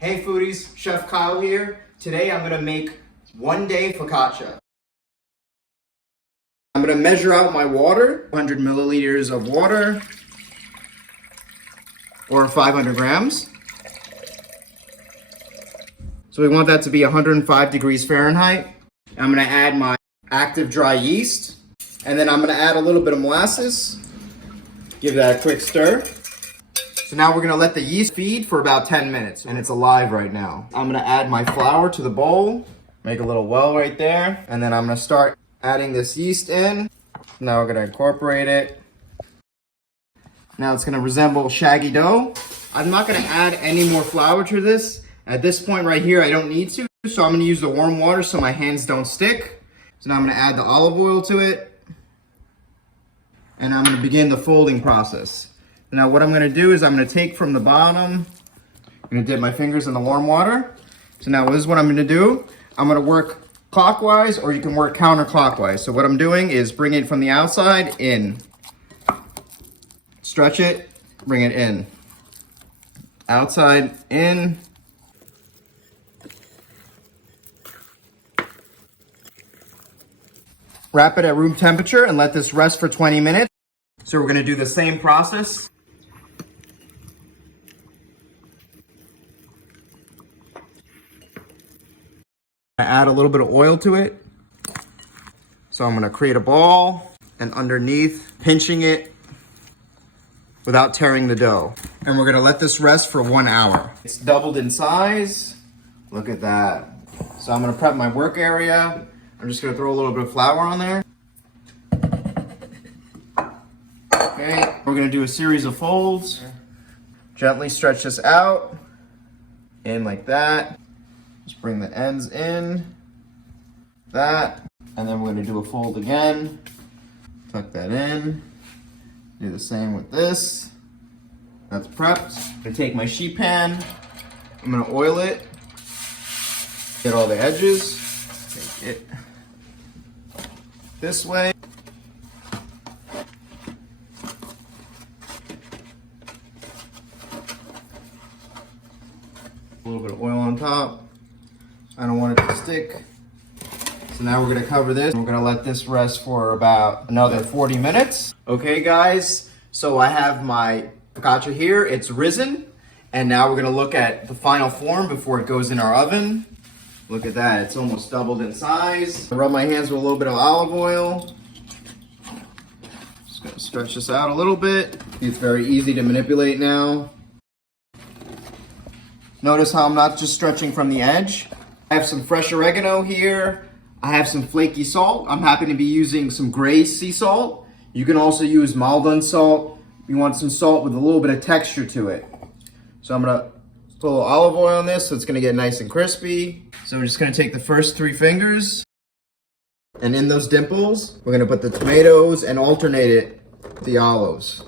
Hey foodies, Chef Kyle here. Today I'm gonna make one-day focaccia. I'm gonna measure out my water, 100 milliliters of water, or 500 grams. So we want that to be 105 degrees Fahrenheit. I'm gonna add my active dry yeast, and then I'm gonna add a little bit of molasses. Give that a quick stir. So now we're gonna let the yeast feed for about 10 minutes, and it's alive right now. I'm gonna add my flour to the bowl, make a little well right there, and then I'm gonna start adding this yeast in. Now we're gonna incorporate it. Now it's gonna resemble shaggy dough. I'm not gonna add any more flour to this. At this point right here, I don't need to, so I'm gonna use the warm water so my hands don't stick. So now I'm gonna add the olive oil to it, and I'm gonna begin the folding process. Now what I'm gonna do is I'm gonna take from the bottom, I'm gonna dip my fingers in the warm water. So now this is what I'm gonna do. I'm gonna work clockwise, or you can work counterclockwise. So what I'm doing is bring it from the outside in. Stretch it, bring it in. Outside, in. Wrap it at room temperature and let this rest for 20 minutes. So we're gonna do the same process. Add a little bit of oil to it. So I'm gonna create a ball, and underneath, pinching it without tearing the dough. And we're gonna let this rest for 1 hour. It's doubled in size. Look at that. So I'm gonna prep my work area. I'm just gonna throw a little bit of flour on there. Okay, we're gonna do a series of folds. Gently stretch this out, in like that. Just bring the ends in, that, and then we're gonna do a fold again. Tuck that in. Do the same with this. That's prepped. I'm gonna take my sheet pan. I'm gonna oil it. Get all the edges. Take it this way. A little bit of oil on top. I don't want it to stick. So now we're gonna cover this. We're gonna let this rest for about another 40 minutes. Okay guys, so I have my focaccia here. It's risen. And now we're gonna look at the final form before it goes in our oven. Look at that, it's almost doubled in size. I rub my hands with a little bit of olive oil. Just gonna stretch this out a little bit. It's very easy to manipulate now. Notice how I'm not just stretching from the edge. I have some fresh oregano here. I have some flaky salt. I'm happy to be using some gray sea salt. You can also use Maldon salt. You want some salt with a little bit of texture to it. So I'm gonna put a little olive oil on this so it's gonna get nice and crispy. So we're just gonna take the first 3 fingers, and in those dimples, we're gonna put the tomatoes and alternate it with the olives.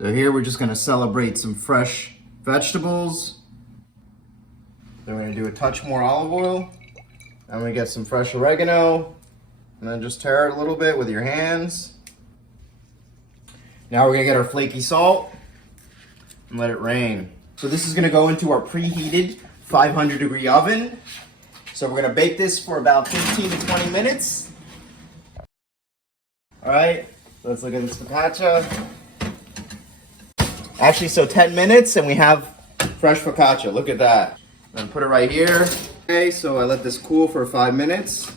So here we're just gonna celebrate some fresh vegetables. Then we're gonna do a touch more olive oil. I'm gonna get some fresh oregano, and then just tear it a little bit with your hands. Now we're gonna get our flaky salt and let it rain. So this is gonna go into our preheated 500-degree oven. So we're gonna bake this for about 15 to 20 minutes. All right, let's look at this focaccia. Actually, so 10 minutes and we have fresh focaccia. Look at that. I'm gonna put it right here. Okay, so I let this cool for 5 minutes.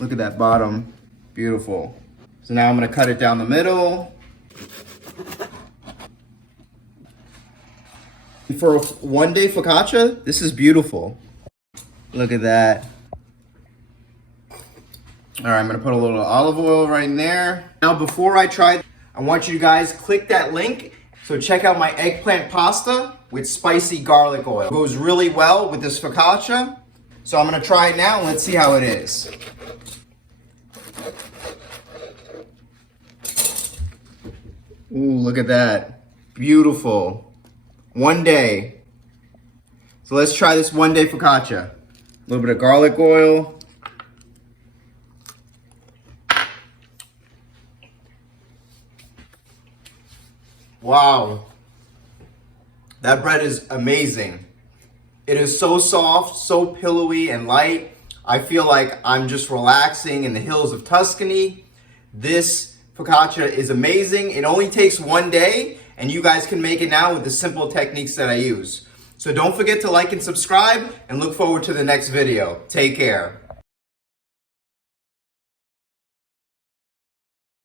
Look at that bottom, beautiful. So now I'm gonna cut it down the middle. For a one-day focaccia, this is beautiful. Look at that. All right, I'm gonna put a little olive oil right in there. Now before I try, I want you guys click that link. So check out my eggplant pasta with spicy garlic oil. It goes really well with this focaccia. So I'm gonna try it now and let's see how it is. Ooh, look at that. Beautiful. One day. So let's try this one-day focaccia. A little bit of garlic oil. Wow. That bread is amazing. It is so soft, so pillowy and light. I feel like I'm just relaxing in the hills of Tuscany. This focaccia is amazing. It only takes 1 day, and you guys can make it now with the simple techniques that I use. So don't forget to like and subscribe, and look forward to the next video. Take care.